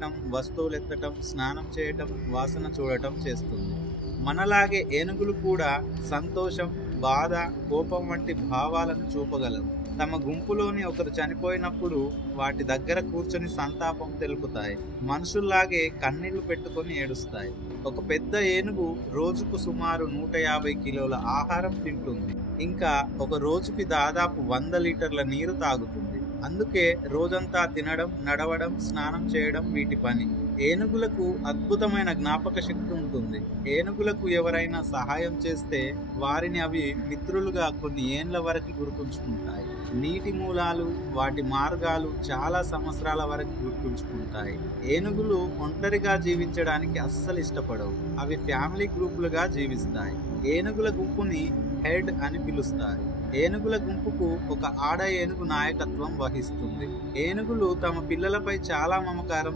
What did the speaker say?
వస్తువులెత్తటం, స్నానం చేయటం, వాసన చూడటం చేస్తుంది. మనలాగే ఏనుగులు కూడా సంతోషం, బాధ, కోపం వంటి భావాలను చూపగలవు. తమ గుంపులోని ఒకరు చనిపోయినప్పుడు వాటి దగ్గర కూర్చొని సంతాపం తెలుపుతాయి. మనుషుల్లాగే కన్నీళ్లు పెట్టుకొని ఏడుస్తాయి. ఒక పెద్ద ఏనుగు రోజుకు సుమారు 150 కిలోల ఆహారం తింటుంది. ఇంకా ఒక రోజుకి దాదాపు 100 లీటర్ల నీరు తాగుతుంది. అందుకే రోజంతా తినడం, నడవడం, స్నానం చేయడం వీటి పని. ఏనుగులకు అద్భుతమైన జ్ఞాపక శక్తి ఉంటుంది. ఏనుగులకు ఎవరైనా సహాయం చేస్తే వారిని అవి మిత్రులుగా కొన్ని ఏండ్ల వరకు గుర్తుంచుకుంటాయి. నీటి మూలాలు, వాటి మార్గాలు చాలా సంవత్సరాల వరకు గుర్తుంచుకుంటాయి. ఏనుగులు ఒంటరిగా జీవించడానికి అస్సలు ఇష్టపడవు. అవి ఫ్యామిలీ గ్రూపులుగా జీవిస్తాయి. ఏనుగుల గుంపుని హెడ్ అని పిలుస్తారు. ఏనుగుల గుంపుకు ఒక ఆడ ఏనుగు నాయకత్వం వహిస్తుంది. ఏనుగులు తమ పిల్లలపై చాలా మమకారం